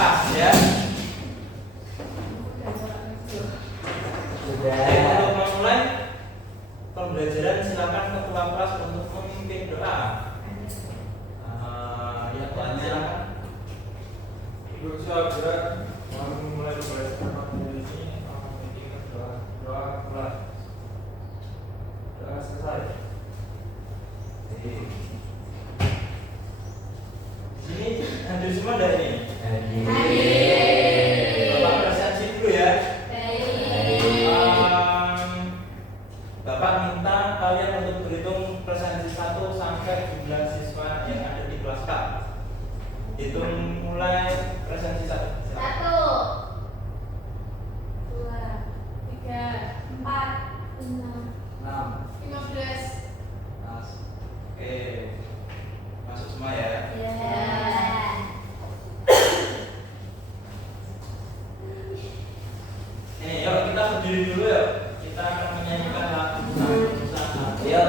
pas ya. Sudah. Untuk memulai pembelajaran silakan ketua kelas untuk memimpin doa. Ya Tuhan, silakan. Ibu saudara, mau memulai pembelajaran materi ini, memimpin doa kelas. Doa selesai. Di sini hadir semua dari ini. Bapak presentasi dulu ya. Bapak minta kalian untuk berhitung presentasi 1 sampai jumlah siswa yang ada di kelas K. Hitung mulai presentasi 1. 1, 2, 3, 4, 6, 15. Oke, masuk semua ya. Nih, yuk kita berdiri dulu yuk. Kita akan menyanyikan lagu satu. Yuk,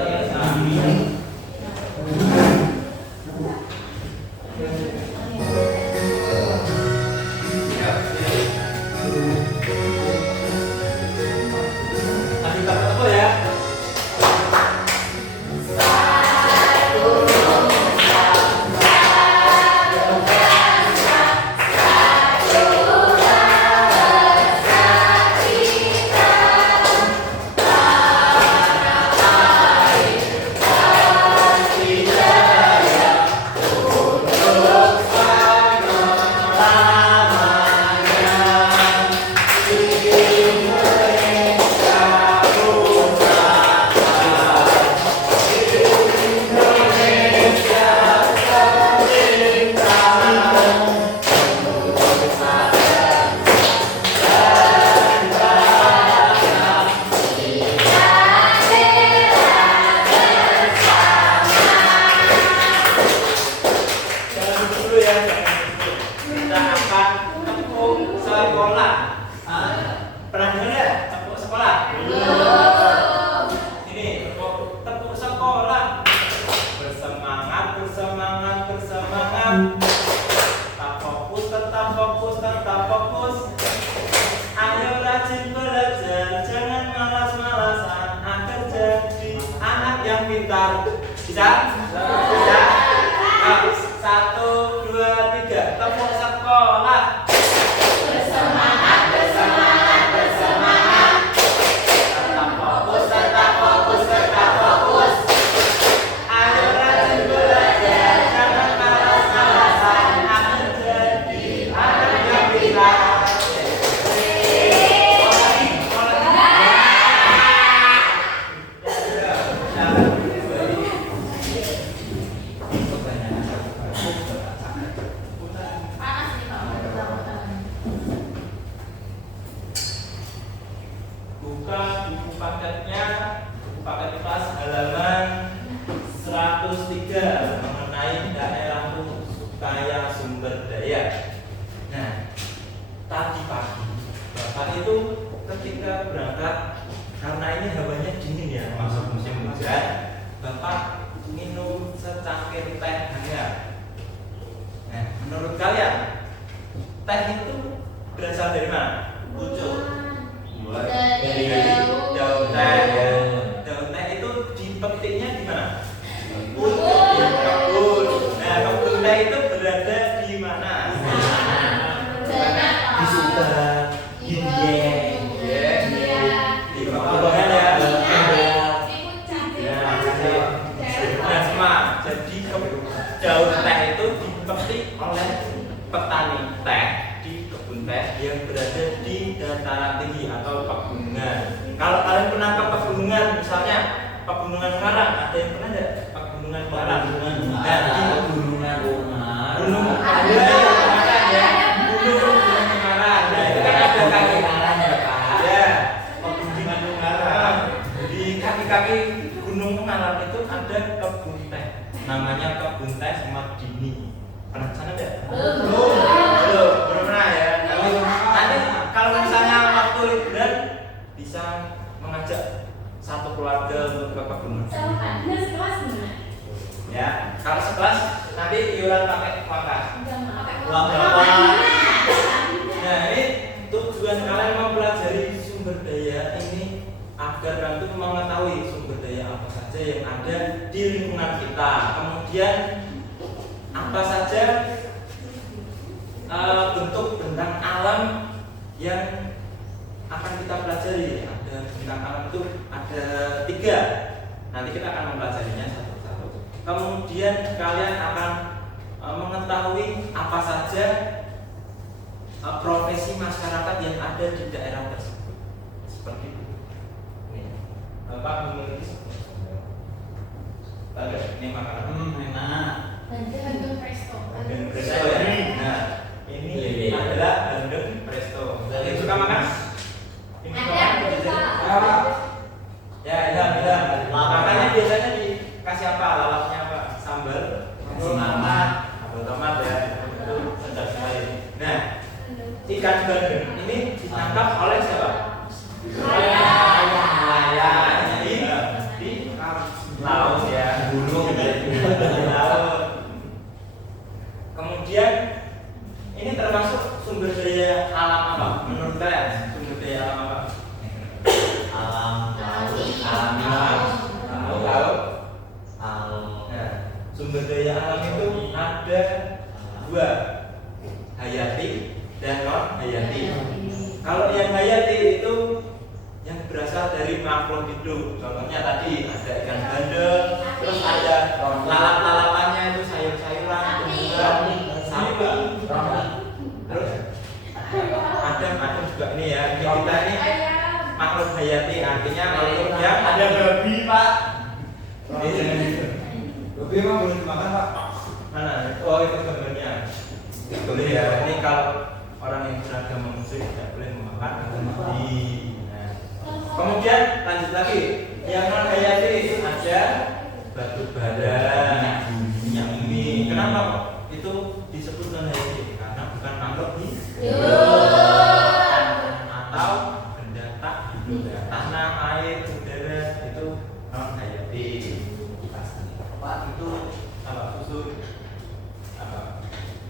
Nanti kita ketemu ya. Bisa? Bisa? Nah, 1, 2, 3. Tepuk sekolah. Bersemangat, bersemangat, bersemangat. Tetap fokus, tetap fokus, tetap fokus. Ayo rajin belajar, jangan malas-malasan. Akan jadi anak yang pintar. Buka buku paketnya, buku paket kelas halaman 103 mengenai daerahmu supaya sumber daya. Nah, tadi pagi Bapak itu ketika berangkat, karena ini hawanya dingin ya, masuk musim hujan, Bapak minum secangkir teh hangat. Nah, menurut kalian teh itu berasal dari mana? Pucuk. Dari daun teh ya. Daun teh itu dipetiknya di mana? Di kebun. Nah, kebun teh itu berada di mana? Di Subang, di Dieng, di Pekalongan ya. Nah, semua. Jadi daun teh itu dipetik oleh petani teh di kebun teh yang berada di dataran tinggi atau pegunungan. Kalau kalian pernah ke pegunungan, misalnya pegunungan Karang, ada yang pernah nggak? Pegunungan Karang. Nah, di pegunungan Gunung Karang ya. Gunung Karang. Nah, itu kan ada kaki Karang ya Pak. Ya, pegunungan Karang. Di kaki-kaki Gunung Karang itu ada kebun teh. Namanya kebun teh Madini. Pernah sana nggak? Belum pernah ya. Nanti kalau misalnya waktu liburan bisa mengajak satu keluarga untuk ke kebun. Ya, kalau sekelas nanti iuran pakai uang kas. Jangan pakai Uang berapa? saja yang ada di lingkungan kita. Kemudian apa saja bentuk bentang alam yang akan kita pelajari. Ada bentang alam itu ada 3. Nanti kita akan mempelajarinya satu-satu. Kemudian kalian akan mengetahui apa saja profesi masyarakat yang ada di daerah tersebut. Seperti itu. Nih, Bapak memiliki ini makanan. Enak. Bandeng presto. Bandeng presto ya. Nah, ini adalah bandeng presto. Kalian suka makan? Ini Ada. Ya, ada. Makannya biasanya dikasih apa? Lalapnya apa? Sambal, sambal tomat ya. Itu sedap sekali. Nah, ikan bandeng ini ditangkap oleh siapa? Nelayan. Di laut ya. Di laut. Kemudian ini termasuk sumber daya alam apa? Menurut kalian sumber daya alam apa? Laut. Nah, sumber daya alam itu ada 2, hayati dan non hayati. Kalau yang hayati itu yang berasal dari makhluk hidup. Contohnya tadi ada ikan bandeng, terus ada lalap-lalapannya itu sayur-sayuran, tumbuhan, sapi, terus ada juga ini ya. Kita ini makhluk hayati, artinya makhluk yang ada babi, Pak. Babi emang boleh dimakan, Pak? Mana? Oh, itu gambarnya. Boleh ya. Ini kalau orang yang beragama Muslim tidak boleh memakan babi. Nah, kemudian lanjut lagi. Yang non hayati ada batu bara, minyak bumi. Kenapa kok itu disebut non hayati? Karena bukan makhluk hidup atau benda tak hidup. Tanah, air, udara itu non hayati. Pak itu apa? Susu apa?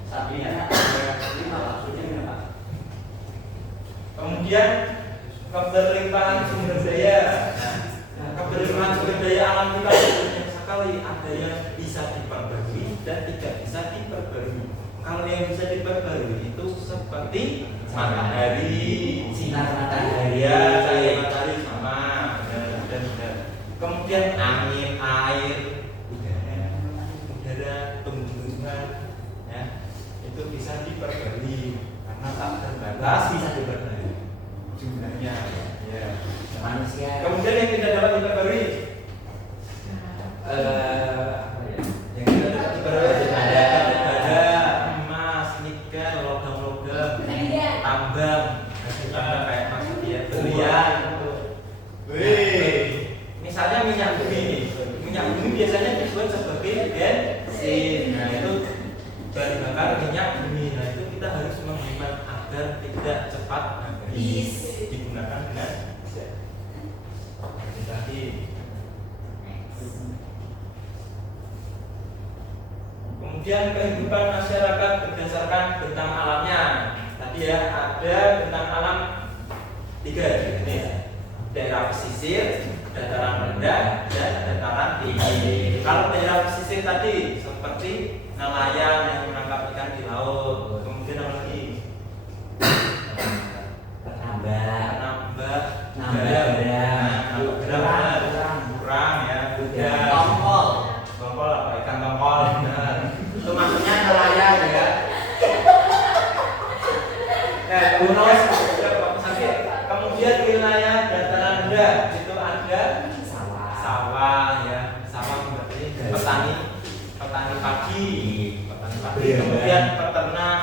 Sapinya maksudnya apa? Kemudian keberlimpahan sumber daya. Nah, keberlimpahan sumber daya alam kita banyak sekali. Ada yang bisa diperbarui dan tidak bisa diperbarui. Kalau yang bisa diperbarui itu seperti matahari, sinar matahari, ya, cahaya matahari sama dan. Kemudian angin, air, udara, tumbuhan, ya, itu bisa diperbarui karena tak terbatas, bisa diperbarui jumlahnya, ya. Manusia. Kemudian yang tidak dapat diperbarui, yang tidak dapat diperbarui ada emas, nikel, logam-logam, tambang, kayak maksud dia berlian. Misalnya minyak bumi biasanya dibuat sebagai bensin. Nah, itu bahan bakar minyak bumi. Nah, itu kita harus menghemat agar tidak cepat habis, digunakan dengan tadi. Kemudian kehidupan masyarakat berdasarkan bentang alamnya. Tadi ya ada bentang alam 3 jenis. Daerah pesisir, dataran rendah, dan dataran tinggi. Kalau daerah pesisir tadi seperti nelayan yang menangkap ikan di laut. Kemudian apa lagi? Penambak, kurang ya, tongkol apa ikan tongkol. Itu maksudnya nelayan ya. Kemudian wilayah dataran rendah itu ada sawah ya, sawah berarti petani padi. Kemudian peternak,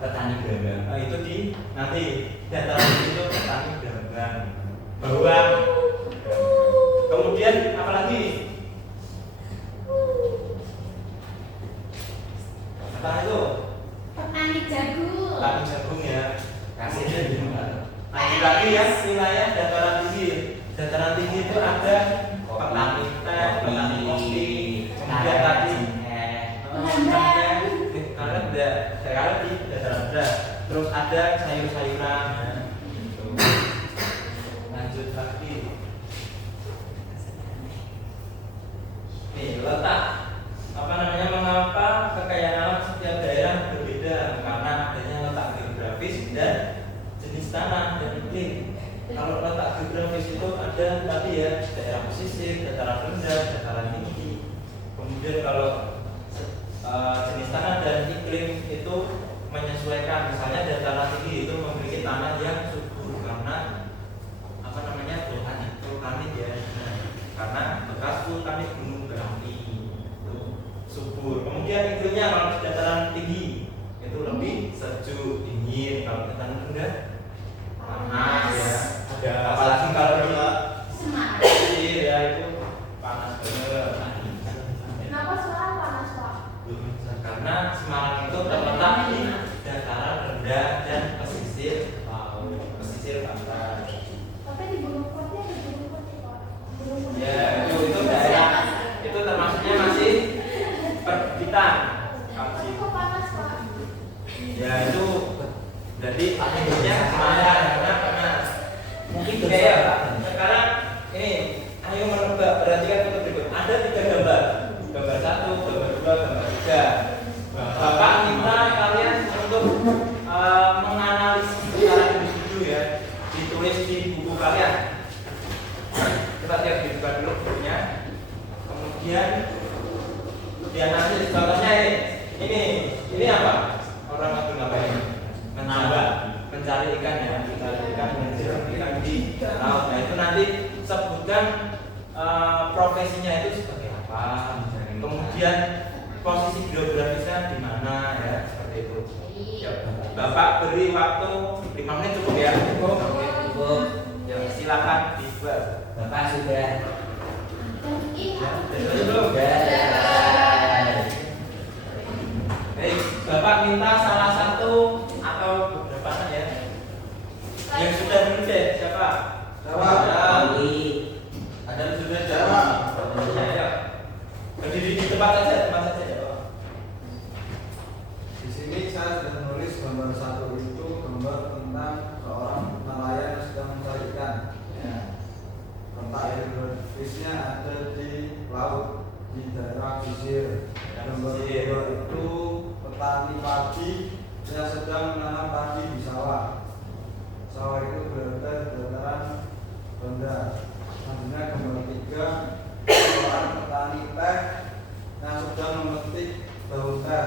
petani gabah. itu di nanti dataran itu petani gabah, bawang. Kemudian apa lagi? Apa itu? Petani jagung. Petani jagung ya. Kasihnya di mana? Lagi ya wilayah dataran tinggi. Dataran tinggi itu ada petani teh, petani kopi. Kemudian tadi karet di dataran rendah. Terus ada sayur-sayuran. Lanjut lagi. ada tadi ya daerah pesisir, dataran rendah, dataran tinggi. Kemudian kalau jenis tanah dan iklim itu menyesuaikan, misalnya dataran tinggi itu memiliki tanah yang subur karena apa namanya vulkanik ya, karena bekas vulkanik gunung berapi itu subur. Kemudian iklimnya kalau di dataran tinggi itu lebih sejuk dingin, kalau dataran rendah panas ya. Ada apalagi kalau di Semarang. pesisir ya itu panas banget. Kenapa Semarang panas, Pak? Karena Semarang itu terletak di dataran rendah dan pesisir laut, pesisir pantai. Tapi di Gunung Putih ada Gunung Putih, Pak. Gunung Putih. Ya, itu daerah itu termasuknya masih perbukitan. Tapi kok panas, Pak? Ya itu berarti akhirnya Semarang karena Mungkin oke ya. Sekarang ini ayo menebak, perhatikan foto berikut. Ada 3 gambar. Gambar 1, gambar 2, gambar 3. Bapak minta kalian untuk menganalisis secara individu ya. Ditulis di buku kalian. Kita lihat dibuka dulu bukunya. Kemudian dianalisis. Contohnya ini apa? Orang lagi ngapain? Menambah, mencari ikan ya, mencari ikan, mencari ikan di laut. Nah itu nanti sebutkan profesinya itu sebagai apa. Kemudian posisi geografisnya di mana ya, seperti itu. Ya, Bapak beri waktu 5 menit cukup ya? Cukup. Ya, silakan dibuat. Bapak sudah. Belum? Baik, Bapak minta salah satu atau beberapa ya yang sudah menulis deh, siapa? Ada yang sudah jawab. Ya. Berdiri di tempat saja ya, Pak. Di sini saya sudah menulis gambar 1 itu gambar tentang seorang nelayan yang sedang mencari ikan. Ya. Letak geografisnya ada di laut, di daerah pesisir. Gambar 2 itu petani padi yang sedang menanam padi di sawah. Sawah itu berada di dataran rendah. Selanjutnya gambar 3 seorang petani teh yang sedang memetik daun teh.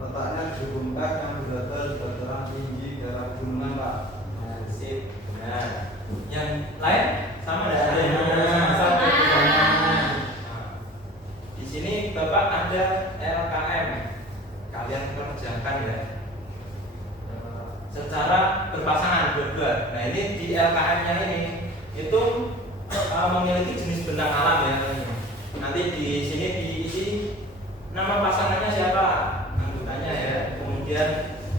Letaknya di kebun teh yang berada di dataran tinggi daerah gunungan, Pak. Sip, benar. Yang lain sama ada yang Sama. Di sini Bapak ada LKM. Kalian kerjakan ya. Secara berpasangan berdua. Nah, ini di LKM-nya ini itu memiliki jenis benang alam ya. Nanti di sini diisi nama pasangannya siapa, anggotanya ya. Kemudian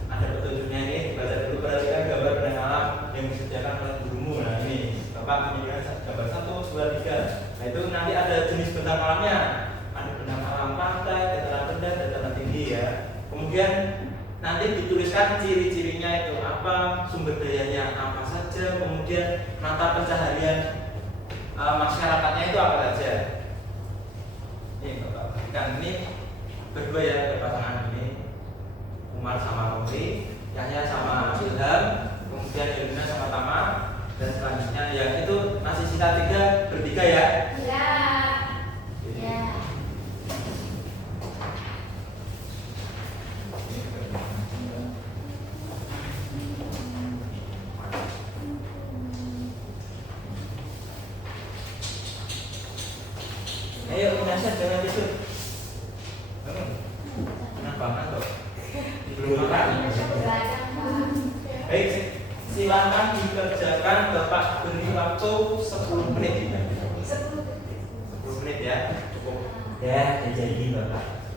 ada petunjuknya ini, dibaca dulu, perhatikan gambar benang alam yang disediakan oleh gurumu. Nah ini Bapak menyediakan gambar 1, 2, 3. Nah itu nanti ada jenis benang alamnya. Ada benang alam pantai, dataran rendah, dataran tinggi ya. Kemudian nanti dituliskan ciri-cirinya itu apa, sumber dayanya apa saja, kemudian mata pencaharian masyarakatnya itu apa saja. Ini Bapak perhatikan, ini berdua ya berpasangan ini, Umar sama Romi, Yahya sama Ilham, kemudian Irina sama Tama, dan selanjutnya ya itu masih sisa 3 bertiga ya. Ya. Ya. Ayo Indonesia jangan tidur. Kenapa ngantuk? Belum makan. Baik, silakan dikerjakan. Bapak beri waktu 10 menit. 10 menit ya, cukup. Ya, jadi Bapak.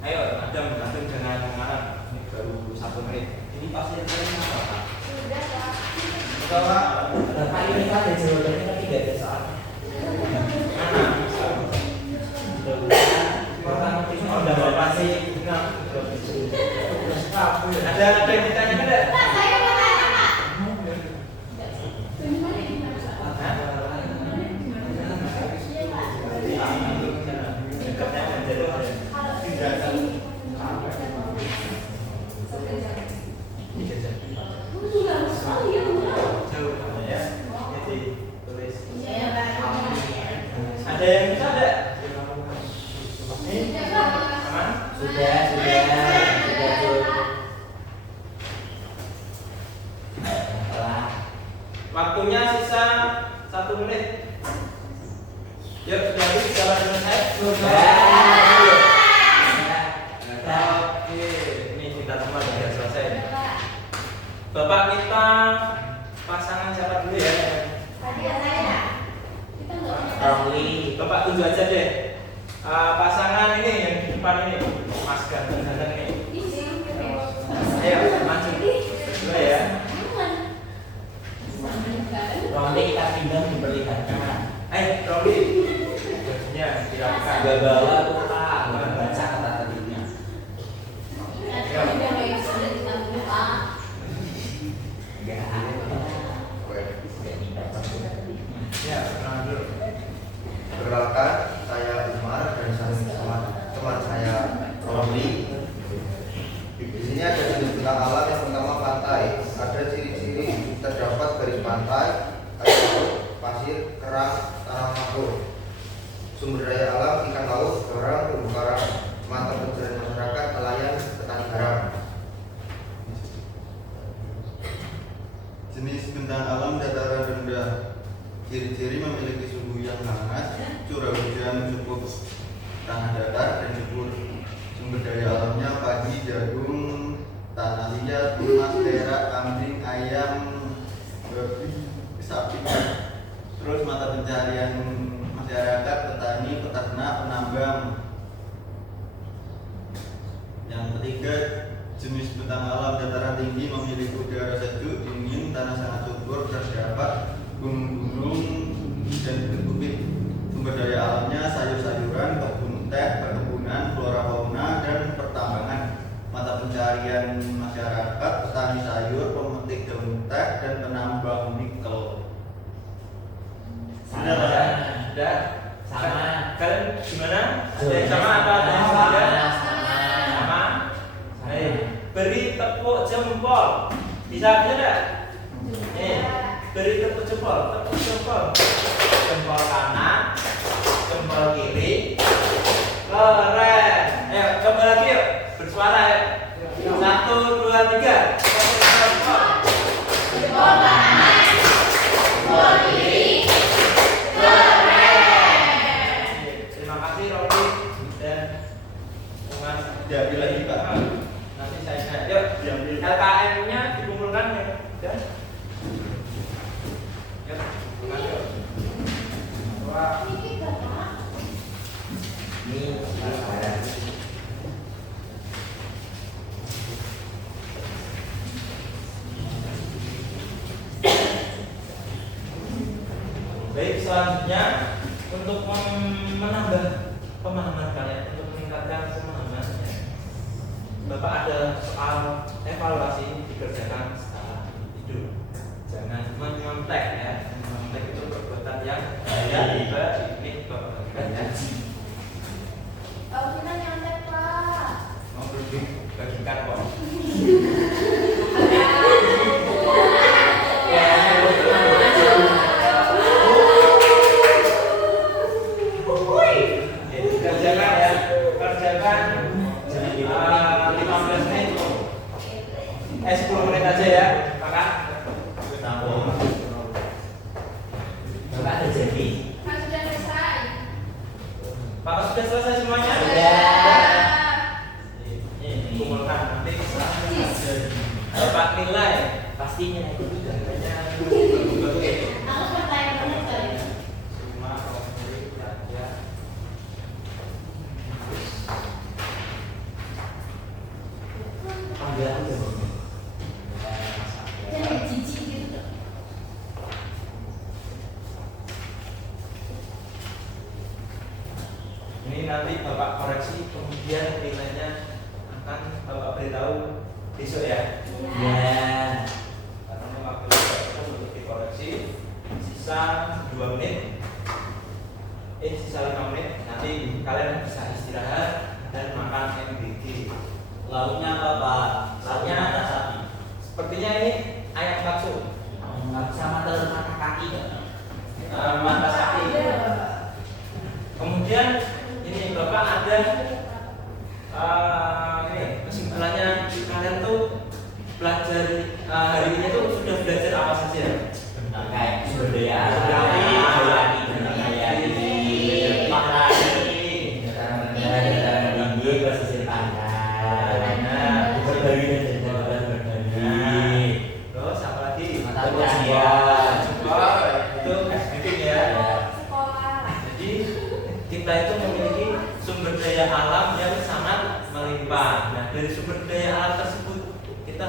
Ayo, Adam jangan marah. Ini baru 1 menit. Ini pasti yang lain apa Pak? Sudah, Pak. Bapak, Bapak ini kan ada jawabannya tapi tidak ada soal. Mana? Oh, udah Bapak sih. Ada yang ditanyakan enggak? Pak, saya mau tanya, Pak. Gimana ini, Pak? Kalau di sini, Jauh ya. Jadi tulis Oke, ini kita semua sudah selesai. Bapak minta pasangan siapa dulu ya? Romli. Bapak tunjuk aja deh. Pasangan ini yang di depan ini, Mas ganteng-ganteng ini. Ayo maju dulu ya. Romli kita pindah diperlihatkan. Romli, bajunya dirapikan. Gak bawa tuh Pak, nggak baca kata tadinya. Ya, kenal dulu. Perkenalkan, saya Umar dan teman saya Romli. Di sini ada jenis bintang alam. Yang pertama pantai. Ada ciri-ciri terdapat garis pantai, air laut, pasir, kerang, tanah makro. Sumber daya alam, ikan laut, orang, terumbu karang, mata pencarian masyarakat, nelayan, petani garam. Jenis bentang alam dataran rendah. Ciri-ciri memiliki suhu yang hangat, curah hujan cukup, tanah datar dan subur. Sumber daya alamnya padi, jagung, tanah liat, emas, perak, kambing, ayam, babi, sapi. Terus mata pencarian masyarakat, petani, peternak, penambang. Yang ketiga, jenis bentang alam dataran tinggi memiliki udara sejuk, dingin, tanah sangat subur, terdapat gunung-gunung dan bukit-bukit. Sumber daya alamnya sayur-sayuran, kebun teh, perkebunan, flora fauna dan pertambangan. Mata pencarian masyarakat, petani sayur, pemetik daun teh dan penambang nikel. Sudah, Pak? Sudah? Sama. Kalian gimana? Ada yang sama atau ada yang berbeda? Sama. Ayo, beri tepuk jempol. Bisa tidak? Beri tepuk jempol, jempol kanan, jempol kiri, keren. Ayo coba lagi yuk, bersuara ya. 1, 2, 3. Jempol kanan, jempol kiri, keren. Terima kasih Robi dan Mas. Jadi lagi Pak. Nanti saya yuk. LKM-nya dikumpulkan ya. Dan Ini ada. baik, selanjutnya untuk menambah pemahaman kalian, untuk meningkatkan pemahamannya, Bapak ada soal evaluasi dikerjakan secara individu. Jangan menyontek ya. Menyontek itu perbuatan yang bahaya. Tiba ini Bapak gaji. Mau bagikan kok. Kerjakan ya, kerjakan 15 menit. 10 menit aja ya, kakak. Bapak ada jadi. Pak sudah selesai semuanya? Sudah. Ini kumpulkan nanti Bapak nilai Pastinya itu juga. Panggil aja. ini nanti Bapak koreksi, kemudian nilainya akan Bapak beritahu besok ya. Ya. Karena waktu itu untuk dikoreksi sisa 2 menit, sisa 5 menit. Nanti kalian bisa istirahat dan makan MBG. Lauknya apa Pak? Lauknya Mata sapi. sepertinya ini ayam bakso, Sama telur mata kaki Pak. mata sapi. Kemudian ini Bapak ada ini kesimpulannya, kalian tuh belajar hari ini tuh sudah belajar apa saja? Kayak sumber daya Sumber daya. hayati,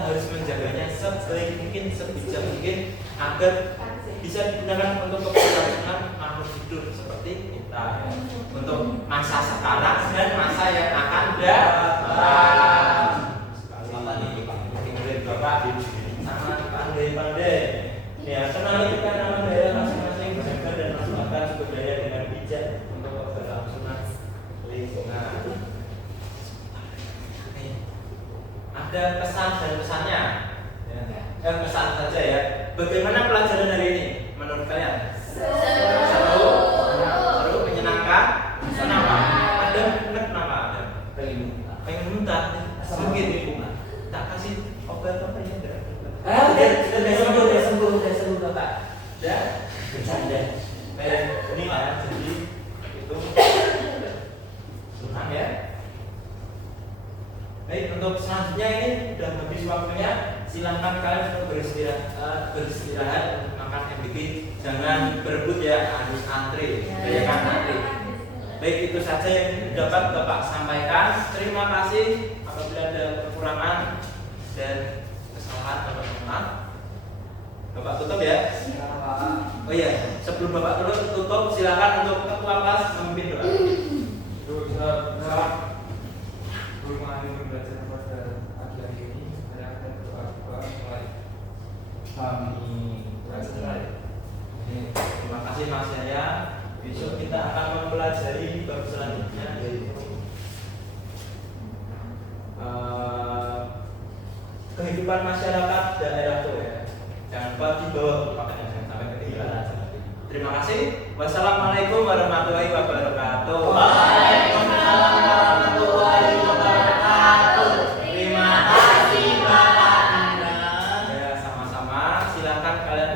harus menjaganya sebaik mungkin, sebijak mungkin agar bisa digunakan untuk keberlangsungan makhluk hidup seperti kita ya. Untuk masa sekarang dan masa yang akan datang. Apa nih Pak? Tinggal Bapak di sini sama pandai-pandai. Ya, kenali nama daerah masing-masing, jaga dan manfaatkan sumber daya dengan bijak untuk keberlangsungan lingkungan. Nih, ada pesan dan pesannya. Ya, pesan saja ya. Bagaimana pelajaran hari ini menurut kalian? Seru, menyenangkan. Kenapa? Ada kenapa ada? Pengen muntah. Mungkin tak kasih obat apa ya? Udah sembuh Bapak. Udah bercanda. Ini lah ya, jadi itu senang ya. Baik, untuk selanjutnya ini udah habis waktunya. Silakan kalian untuk beristirahat untuk makan MBK. Jangan berebut ya, harus antri. Ya kan antri. Baik, itu saja yang dapat Bapak sampaikan. Terima kasih. Apabila ada kekurangan dan kesalahan Bapak mohon maaf. Bapak tutup ya. Oh iya, sebelum Bapak tutup silakan untuk ketua kelas memimpin doa. Guru mengambil belajar pada pagi hari ini, saya akan berdoa mulai. Amin. Terima kasih Mas Yaya. Besok kita akan mempelajari bab selanjutnya yaitu kehidupan masyarakat daerah tuh ya. Jangan lupa dibawa makanya jangan sampai ketinggalan. Terima kasih. Wassalamualaikum warahmatullahi wabarakatuh. Waalaikumsalam warahmatullahi wabarakatuh. Terima kasih Bapak. Ya, sama-sama. Silakan kalian